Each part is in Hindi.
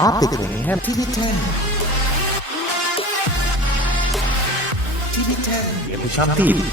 आप देख रहे हैं TV10 TV10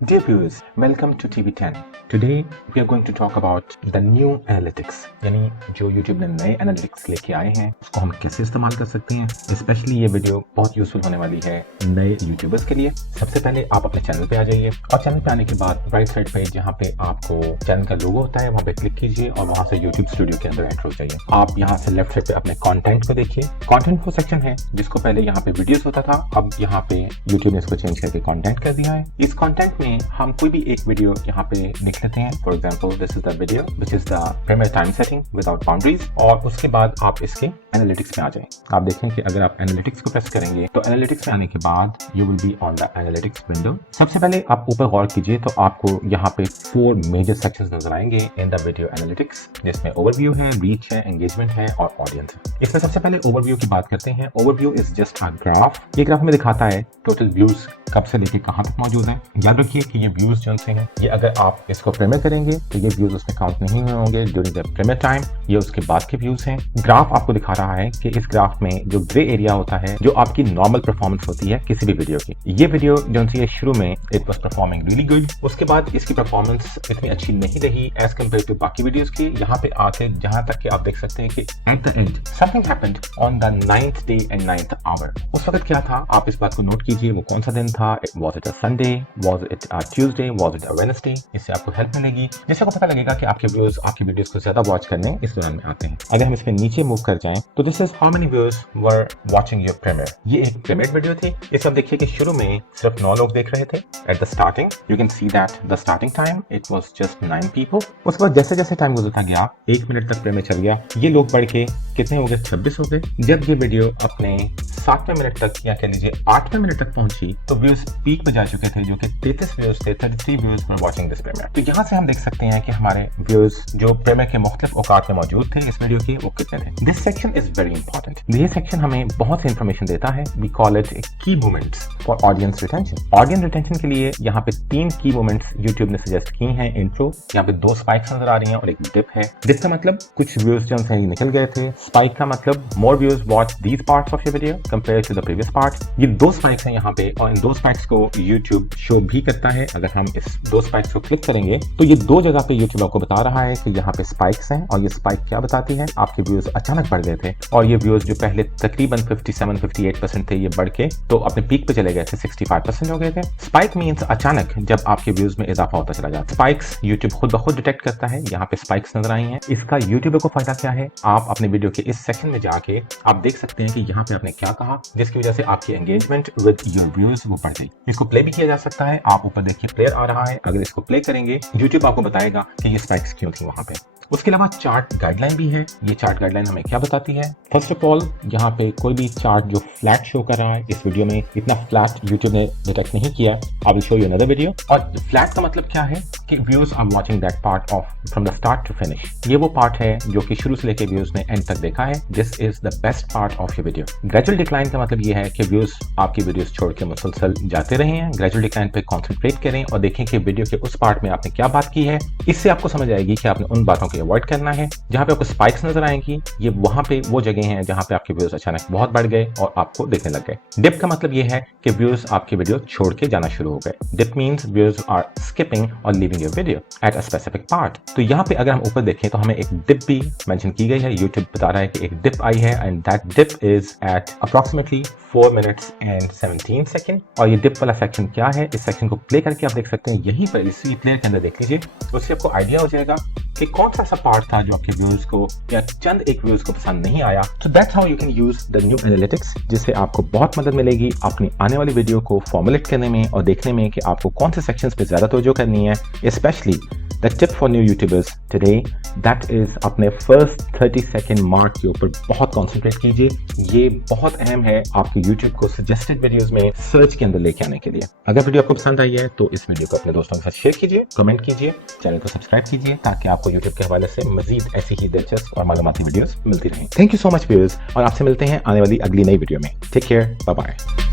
Dear viewers, welcome to TV10. Today we are going to talk about the new analytics, यानी जो YouTube ने नए एनालिटिक्स लेके आए हैं उसको हम कैसे इस्तेमाल कर सकते हैं। स्पेशली ये वीडियो बहुत यूजफुल होने वाली है नए यूट्यूबर्स के लिए। सबसे पहले आप अपने चैनल पे आ जाइए और चैनल पे आने के बाद राइट साइड पे जहाँ पे आपको चैनल का लोगो होता है वहाँ पे क्लिक कीजिए और वहाँ से YouTube स्टूडियो के अंदर एंटर हो जाइए। आप यहाँ से लेफ्ट साइड पे अपने कंटेंट को देखिए। कंटेंट वो सेक्शन है जिसको पहले यहाँ पे वीडियोस होता था, अब यहाँ पे YouTube ने इसको चेंज करके कंटेंट कर दिया है। इस कंटेंट में हम कोई भी एक वीडियो यहाँ पे लिख लेते हैं। For example this is the video which is the premiere time setting without boundaries, और उसके बाद आप इसके एनालिटिक्स में आ जाएं। आप देखें कि अगर आप एनालिटिक्स को प्रेस करेंगे तो एनालिटिक्स में आने के बाद you will be on the analytics window. सबसे पहले आप ऊपर गौर कीजिए तो आपको यहाँ पे 4 मेजर सेक्शंस नजर आएंगे इन द वीडियो एनालिटिक्स, जिसमें ओवरव्यू है, रीच है, एंगेजमेंट है और ऑडियंस है। इसमें सबसे पहले ओवरव्यू की बात करते हैं। Overview is just a graph. ये ग्राफ में दिखाता है टोटल व्यूज कब से लेके कहाँ तक मौजूद है। याद रखिए कि ये व्यूज जो से हैं ये अगर आप इसको प्रीमियर करेंगे तो ये व्यूज उसमें काउंट नहीं हुए होंगे ड्यूरिंग द प्रीमियर टाइम, ये उसके बाद के व्यूज हैं। ग्राफ आपको दिखा रहा है कि इस ग्राफ में जो ग्रे एरिया होता है जो आपकी नॉर्मल परफॉर्मेंस होती है किसी भी वीडियो की। ये वीडियो जो सी शुरू में it was performing really good, उसके बाद इसकी परफॉर्मेंस इतनी अच्छी नहीं रही एज कम्पेयर टू बाकी वीडियोस की। यहाँ पे आके जहां तक कि आप देख सकते हैं कि at the end something happened on the 9th day and 9th hour. उस वक्त क्या था आप इस बात को नोट कीजिए, वो कौन सा दिन था। Was it a Sunday, was it a Tuesday, was it a Wednesday. इससे आपको हेल्प मिलेगी, जिससे आपको पता लगेगा कि आपके व्यूअर्स आपकी वीडियोस को ज्यादा वॉच करने इस दौरान में आते हैं। अगर हम इसमें नीचे मूव कर जाएं तो this is how many viewers were watching your premiere. ये एक प्रीमियर वीडियो थी। इस सब देखिए कि शुरू में सिर्फ 9 लोग देख रहे थे। At the starting you can see that the starting time it was just 9 people. उसके बाद जैसे जैसे टाइम गुजरता गया 1 मिनट तक प्रीमियर चल गया, ये लोग बढ़ के कितने हो गए, 26 हो गए। जब ये वीडियो अपने 7वें मिनट तक या कह लीजिए 8वें मिनट तक पहुंची तो व्यूज पीक पे जा चुके थे, जो कि 33 व्यूज थे। 33 views were watching this premiere. तो यहाँ से हम देख सकते हैं कि हमारे व्यूज जो प्रीमियर के मुख्तलिफ औकात में मौजूद थे इस वीडियो के, वो कितने थे। This section is very important. ये सेक्शन हमें बहुत सी इंफॉर्मेशन देता है। वी कॉल इट की movements for audience retention. Audience retention के लिए यहाँ पे 3 की मूवमेंट्स यूट्यूब ने सजेस्ट की हैं। इंट्रो, यहाँ पे 2 स्पाइक्स नजर आ रही हैं और एक डिप है। डिप का मतलब कुछ व्यूज जो हमसे निकल गए थे। स्पाइक का मतलब more views watch these parts of your video compare to the previous part. ये 2 स्पाइक्स हैं यहाँ पे और इन 2 स्पाइक्स को यूट्यूब शो भी करता है। अगर हम इस 2 स्पाइक्स को क्लिक करेंगे तो ये 2 जगह पे यूट्यूब आपको बता रहा है कि यहाँ पे स्पाइक्स हैं, और ये स्पाइक क्या बताती है, आपके व्यूज अचानक बढ़ गए थे और ये व्यूज जो पहले तकरीबन 57-58% थे ये बढ़ के तो अपने पीक पे चले गए थे, 65% हो गए थे। स्पाइक मींस अचानक जब आपके व्यूज में इजाफा होता चला जाता है। स्पाइक्स यूट्यूब खुद ब खुद डिटेक्ट करता है। यहाँ पे स्पाइक्स नजर आई हैं। इसका यूट्यूबर को फायदा क्या है, आप अपने वीडियो के इस सेक्शन में जाके आप देख सकते हैं कि यहाँ पे आपने क्या कहा, जिसकी वजह से आपकी एंगेजमेंट विद योर व्यूज वो बढ़ गई। इसको प्ले भी किया जा सकता है। आप ऊपर देखिए प्लेयर आ रहा है, अगर इसको प्ले करेंगे यूट्यूब आपको बताएगा कि ये स्पाइक्स क्यों थी वहां पे। उसके अलावा चार्ट गाइडलाइन भी है। ये चार्ट गाइडलाइन हमें क्या बताती है। फर्स्ट ऑफ ऑल यहाँ पे कोई भी चार्ट जो फ्लैट शो कर रहा है, इस वीडियो में इतना फ्लैट यूट्यूब ने डिटेक्ट नहीं किया। I will show you another video. और फ्लैट का मतलब क्या है कि viewers are watching that part of from the start to finish. ये वो पार्ट है जो कि शुरू से लेकर व्यूअर्स ने एंड तक देखा है। This is the best part of your video. Gradual decline का मतलब ये है कि व्यूअर्स आपकी वीडियोस छोड़ के मुसलसल जाते रहे हैं। ग्रेजुअल डिक्लाइन पे कॉन्सेंट्रेट करें और देखें कि वीडियो के उस पार्ट में आपने क्या बात की है। इससे आपको समझ आएगी कि आपने उन बातों को अवॉइड करना है। जहां पे आपको स्पाइक्स नजर आएंगी ये वहां पे वो जगह हैं जहां पे आपके व्यूज अचानक बहुत बढ़ गए और आपको देखने लग गए। डिप का मतलब ये है कि व्यूज आपकी वीडियो छोड़ के जाना शुरू हो गए। Dip means views are skipping और leaving your video at a specific part. तो यहाँ पे अगर हम ऊपर देखें तो हमें एक डिप भी मेंशन की गई है। यूट्यूब बता रहा है कि एक डिप आई है and that dip is at approximately 4 minutes and 17 seconds। और ये डिप वाला सेक्शन क्या है, इस सेक्शन को प्ले करके आप देख सकते हैं। यहीं पर इसी प्लेयर के अंदर देख लीजिए, उससे आपको आइडिया हो जाएगा कि कौन सा ऐसा पार्ट था जो आपके व्यूअर्स को या चंद एक व्यूअर्स को पसंद नहीं आया। So that's how you can use the new analytics, जिससे आपको बहुत मदद मिलेगी अपनी आने वाली वीडियो को फॉर्मुलेट करने में और देखने में कि आपको कौन से सेक्शंस पे ज्यादा तवज्जो करनी है। Specially the tip for new YouTubers today that is अपने फर्स्ट 30 सेकेंड मार्क के ऊपर बहुत कॉन्सेंट्रेट कीजिए। ये बहुत अहम है आपके यूट्यूब को सजेस्टेड वीडियोस में सर्च के अंदर लेके आने के लिए। अगर वीडियो आपको पसंद आई है तो इस वीडियो को अपने दोस्तों के साथ शेयर कीजिए, कमेंट कीजिए, चैनल को सब्सक्राइब कीजिए ताकि आपको यूट्यूब के हवाले से मजीद ऐसी ही दिलचस्प और मालूमाती वीडियोस मिलती रहें। Thank you so much viewers, और आपसे मिलते हैं आने वाली अगली नई वीडियो में। Take care, bye bye.